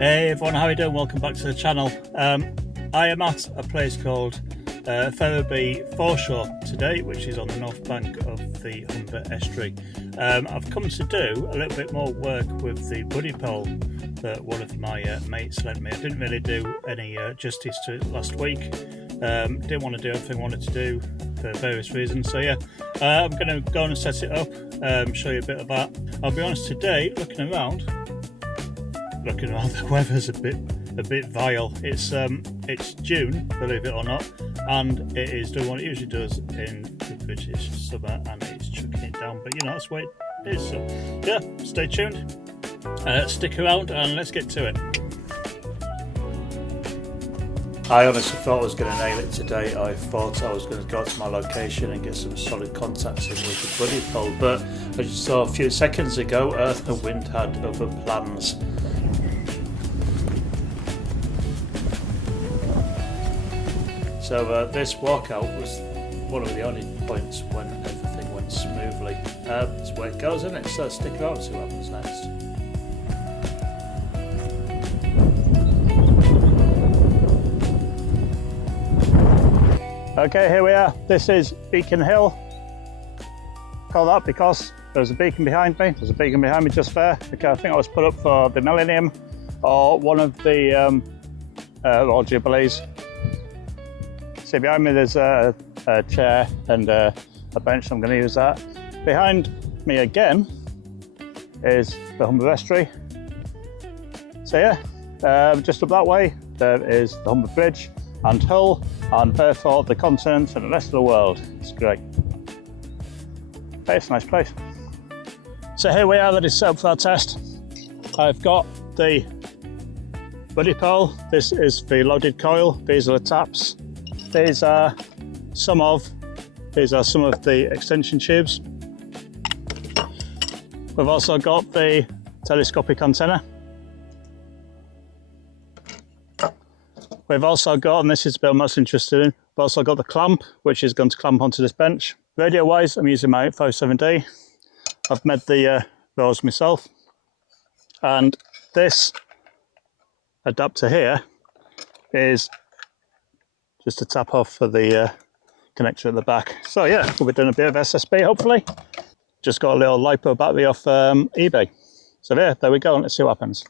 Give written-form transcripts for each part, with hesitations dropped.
Hey everyone, how are you doing? Welcome back to the channel. I am at a place called Ferriby Foreshore today, which is on the north bank of the Humber estuary. I've come to do a little bit more work with the buddy pole that one of my mates lent me. I didn't really do any justice to it last week. Didn't want to do everything I wanted to do for various reasons. So yeah, I'm going to go and set it up, show you a bit of that. I'll be honest, today, looking around, the weather's a bit vile. It's June, believe it or not, and it is doing what it usually does in the British summer, and it's chucking it down. But you know, that's the way it is. So yeah, stay tuned, stick around, and let's get to it. I honestly thought I was going to nail it today. I thought I was going to go to my location and get some solid contacts in with the buddy pole, but as you saw a few seconds ago, the wind had other plans. So this walkout was one of the only points when everything went smoothly. That's where it goes, isn't it? So stick around and see what happens next. Okay, here we are. This is Beacon Hill. Call that because there's a beacon behind me. There's a beacon behind me just there. Okay, I think I was put up for the Millennium or one of the Royal Jubilees. See, behind me there's a chair and a bench. I'm going to use that. Behind me again is the Humber estuary. So yeah, just up that way there is the Humber Bridge and Hull, and therefore the continent and the rest of the world. It's great. Okay, it's a nice place. So here we are, ready to set up for our test. I've got the buddy pole. This is the loaded coil. These are the taps. These are some of the extension tubes. We've also got the telescopic antenna. We've also got, and this is the bit I'm most interested in, we've also got the clamp, which is going to clamp onto this bench. Radio wise, I'm using my 857D. I've made the rows myself. And this adapter here is just a tap off for the connector at the back. So yeah, we'll be doing a bit of SSB hopefully. Just got a little LiPo battery off eBay. So there we go, let's see what happens.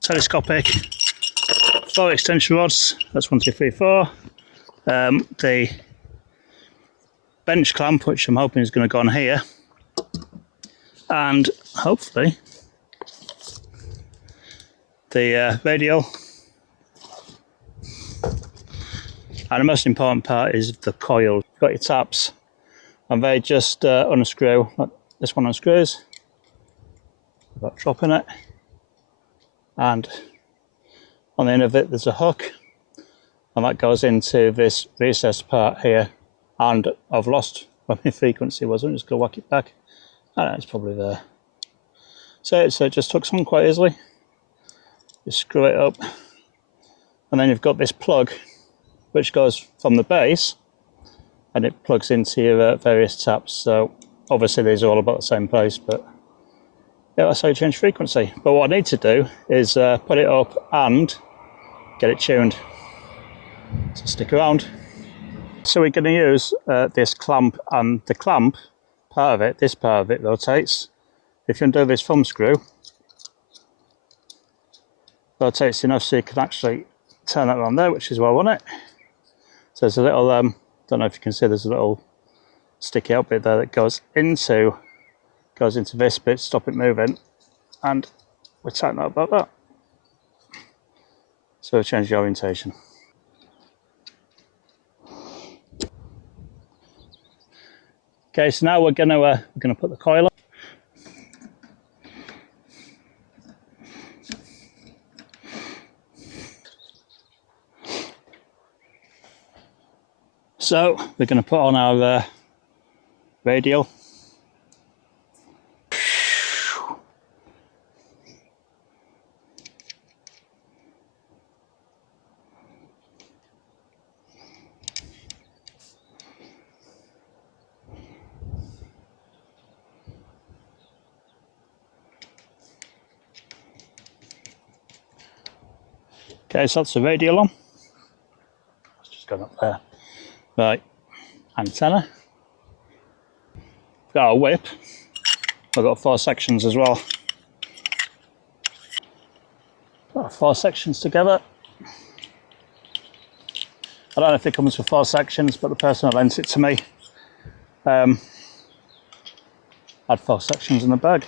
Telescopic 4 extension rods, that's 1, 2, 3, 4. The bench clamp, which I'm hoping is going to go on here. And hopefully the radial. And the most important part is the coil. You've got your taps, and they just unscrew. This one unscrews. I've got a drop in it, and on the end of it there's a hook, and that goes into this recessed part here. And I've lost where my frequency was. I'm just going to whack it back. And it's probably there. So it just hooks on quite easily. You screw it up, and then you've got this plug which goes from the base and it plugs into your various taps. So obviously these are all about the same place, but yeah, that's how you change frequency. But what I need to do is put it up and get it tuned. So stick around. So we're going to use this clamp, and the clamp part of it, this part of it rotates. If you undo this thumb screw, rotates enough so you can actually turn that around there, which is where I want it. So there's a little, don't know if you can see, there's a little sticky out bit there that goes into this bit, stop it moving, and we tighten that about that. So we'll change the orientation. Okay, so now we're gonna put the coil on. So we're going to put on our radial. Okay, so that's the radial on. It's just gone up there. Right, antenna. Got a whip. I've got 4 sections as well. Got 4 sections together. I don't know if it comes with 4 sections, but the person who lent it to me had 4 sections in the bag.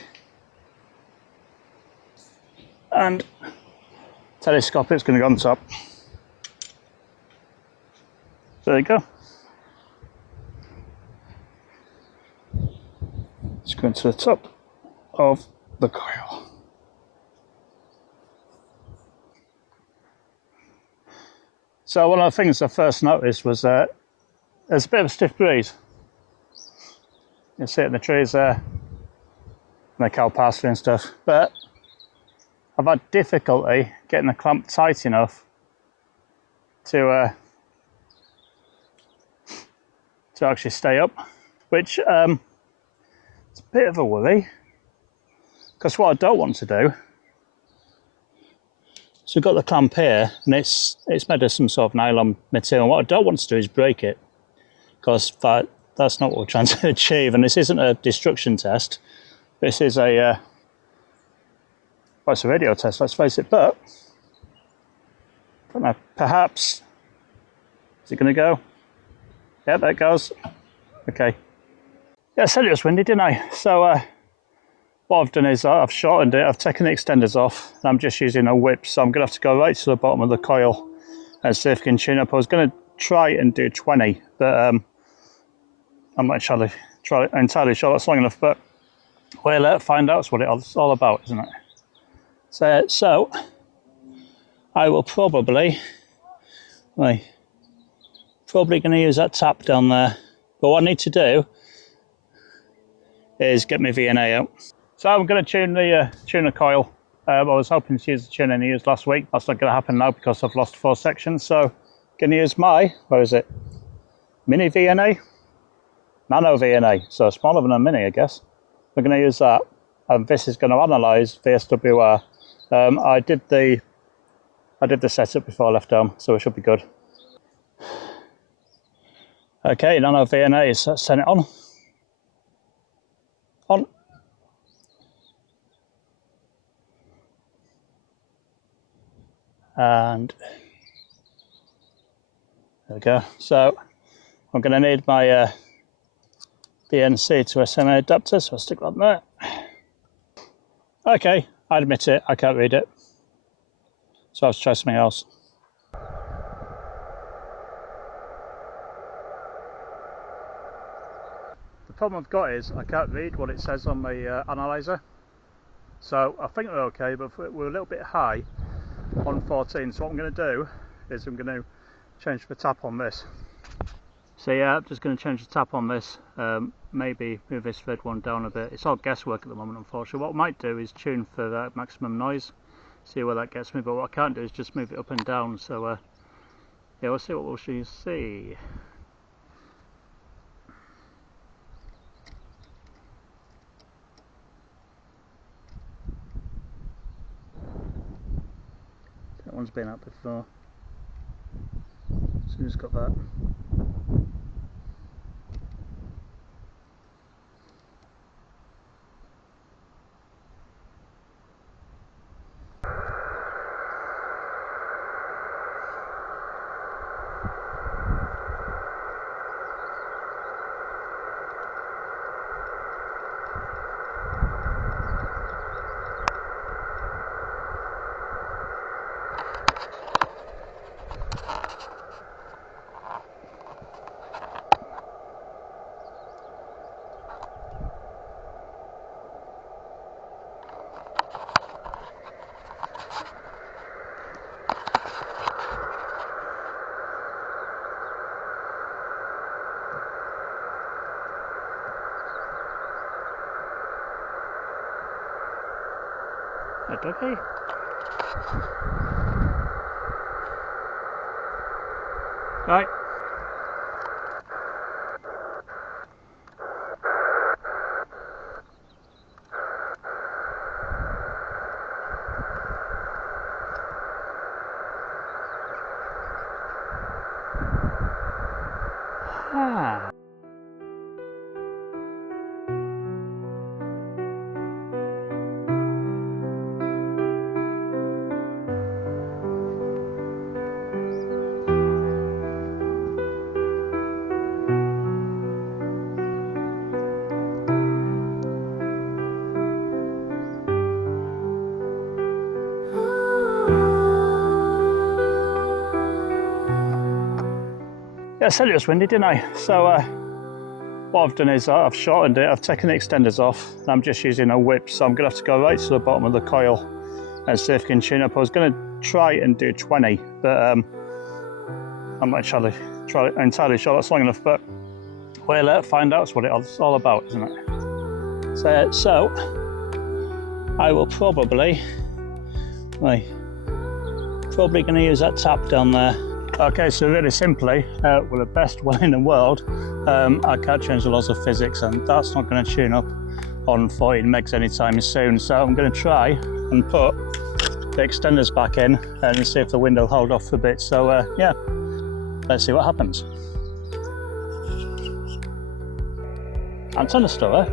And telescope, it's going to go on top. There you go. It's going to the top of the coil. So one of the things I first noticed was that there's a bit of a stiff breeze. You can see it in the trees there, and the cow pasture and stuff, but I've had difficulty getting the clamp tight enough to actually stay up, which it's a bit of a worry, because what I don't want to do, so we've got the clamp here, and it's made of some sort of nylon material, and what I don't want to do is break it, because that's not what we're trying to achieve, and this isn't a destruction test, this is a well, it's a radio test, let's face it, but I don't know, perhaps, is it going to go? Yeah, there it goes. Okay. Yeah, I said it was windy, didn't I? So what I've done is I've shortened it, I've taken the extenders off, and I'm just using a whip, so I'm going to have to go right to the bottom of the coil and see if I can tune up. I was going to try and do 20, but I'm not entirely sure that's long enough, but we'll find out what it's all about, isn't it? So I will probably going to use that tap down there, but what I need to do is get my VNA out. So I'm going to tune the coil. I was hoping to use the tuning I used last week. That's not going to happen now because I've lost 4 sections. So going to use my, where is it? Mini VNA? Nano VNA. So smaller than a mini, I guess. We're going to use that, and this is going to analyse VSWR. I did the setup before I left home, so it should be good. Okay, Nano VNA is, let's turn it on. On. And there we go. So I'm going to need my BNC to SMA adapter, so I'll stick that there. Okay, I admit it, I can't read it. So I'll try something else. The problem I've got is I can't read what it says on my analyzer. So I think we're okay, but we're a little bit high on 14. So what I'm going to do is I'm going to change the tap on this. So yeah, I'm just going to change the tap on this, maybe move this third one down a bit. It's all guesswork at the moment, unfortunately. What I might do is tune for that maximum noise, see where that gets me, but what I can't do is just move it up and down. So yeah, we'll see what we'll see. That one's been out before, so just got that. Okay. Right. Yeah, I said it was windy, didn't I? So what I've done is I've shortened it, I've taken the extenders off, and I'm just using a whip, so I'm going to have to go right to the bottom of the coil and see if I can tune up. I was going to try and do 20, but I'm not entirely sure that's long enough, but we'll find out. That's what it's all about, isn't it? So I will probably going to use that tap down there. Okay, so really simply, with the best will in the world, I can't change the laws of physics, and that's not going to tune up on 14 megs anytime soon. So I'm going to try and put the extenders back in and see if the wind will hold off a bit. So yeah, let's see what happens. Antenna store.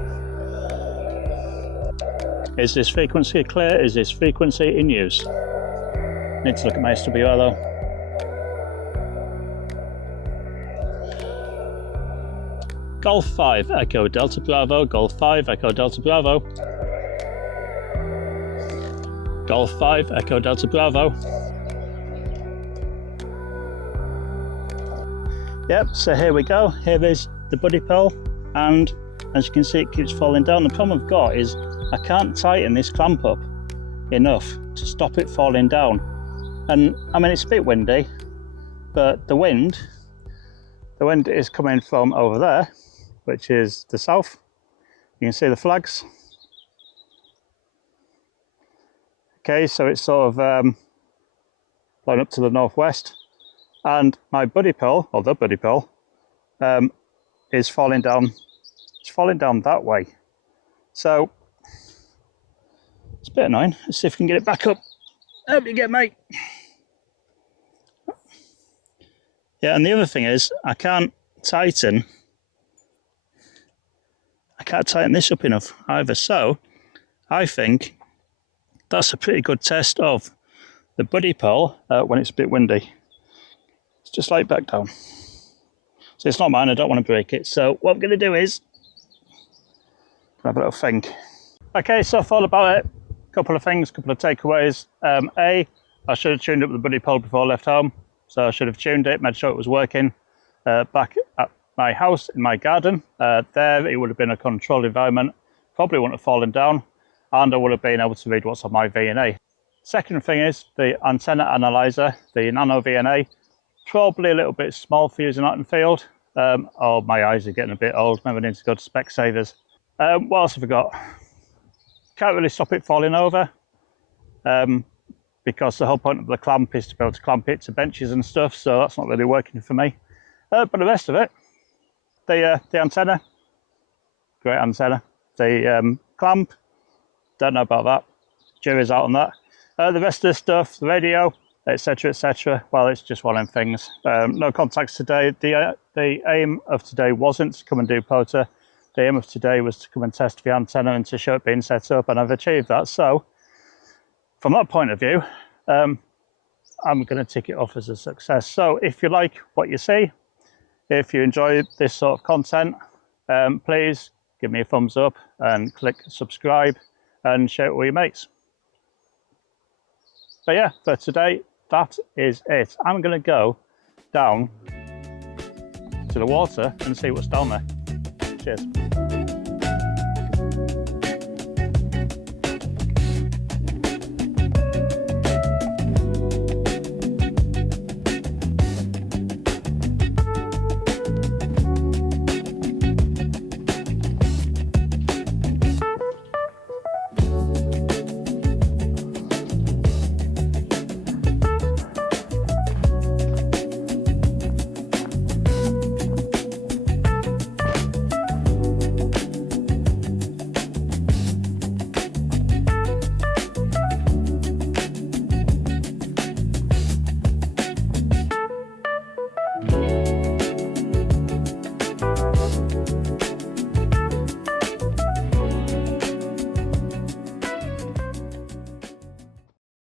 Is this frequency clear? Is this frequency in use? Need to look at my SWR though. Golf 5 Echo Delta Bravo, Golf 5 Echo Delta Bravo. Golf 5 Echo Delta Bravo. Yep, so here we go. Here is the buddy pole, and as you can see, it keeps falling down. The problem I've got is I can't tighten this clamp up enough to stop it falling down. And I mean, it's a bit windy, but the wind is coming from over there, which is the south. You can see the flags. Okay, so it's sort of blowing up to the northwest, and my buddy pole, or the buddy pole, is falling down. It's falling down that way. So it's a bit annoying. Let's see if we can get it back up. Help you get, mate. Yeah, and the other thing is I can't tighten this up enough either. So I think that's a pretty good test of the buddy pole when it's a bit windy. It's just like back down. So it's not mine, I don't want to break it. So what I'm going to do is have a little think. Okay, so I thought about it. Couple of things, couple of takeaways. A, I should have tuned up the buddy pole before I left home. So I should have tuned it, made sure it was working. Back at my house, in my garden, there it would have been a controlled environment, probably wouldn't have fallen down, and I would have been able to read what's on my VNA. Second thing is the antenna analyzer, the Nano VNA, probably a little bit small for using out in the field. Oh, my eyes are getting a bit old, maybe I need to go to Specsavers. What else have I got? Can't really stop it falling over, because the whole point of the clamp is to be able to clamp it to benches and stuff, so that's not really working for me. But the rest of it, the antenna, great antenna. The clamp, don't know about that. Jury's out on that. The rest of the stuff, the radio, etc., well, it's just one of them things. No contacts today. The aim of today wasn't to come and do POTA. The aim of today was to come and test the antenna and to show it being set up, and I've achieved that. So from that point of view, I'm going to tick it off as a success. So if you like what you see, if you enjoy this sort of content, please give me a thumbs up and click subscribe and share it with your mates. But yeah, for today, that is it. I'm going to go down to the water and see what's down there. Cheers.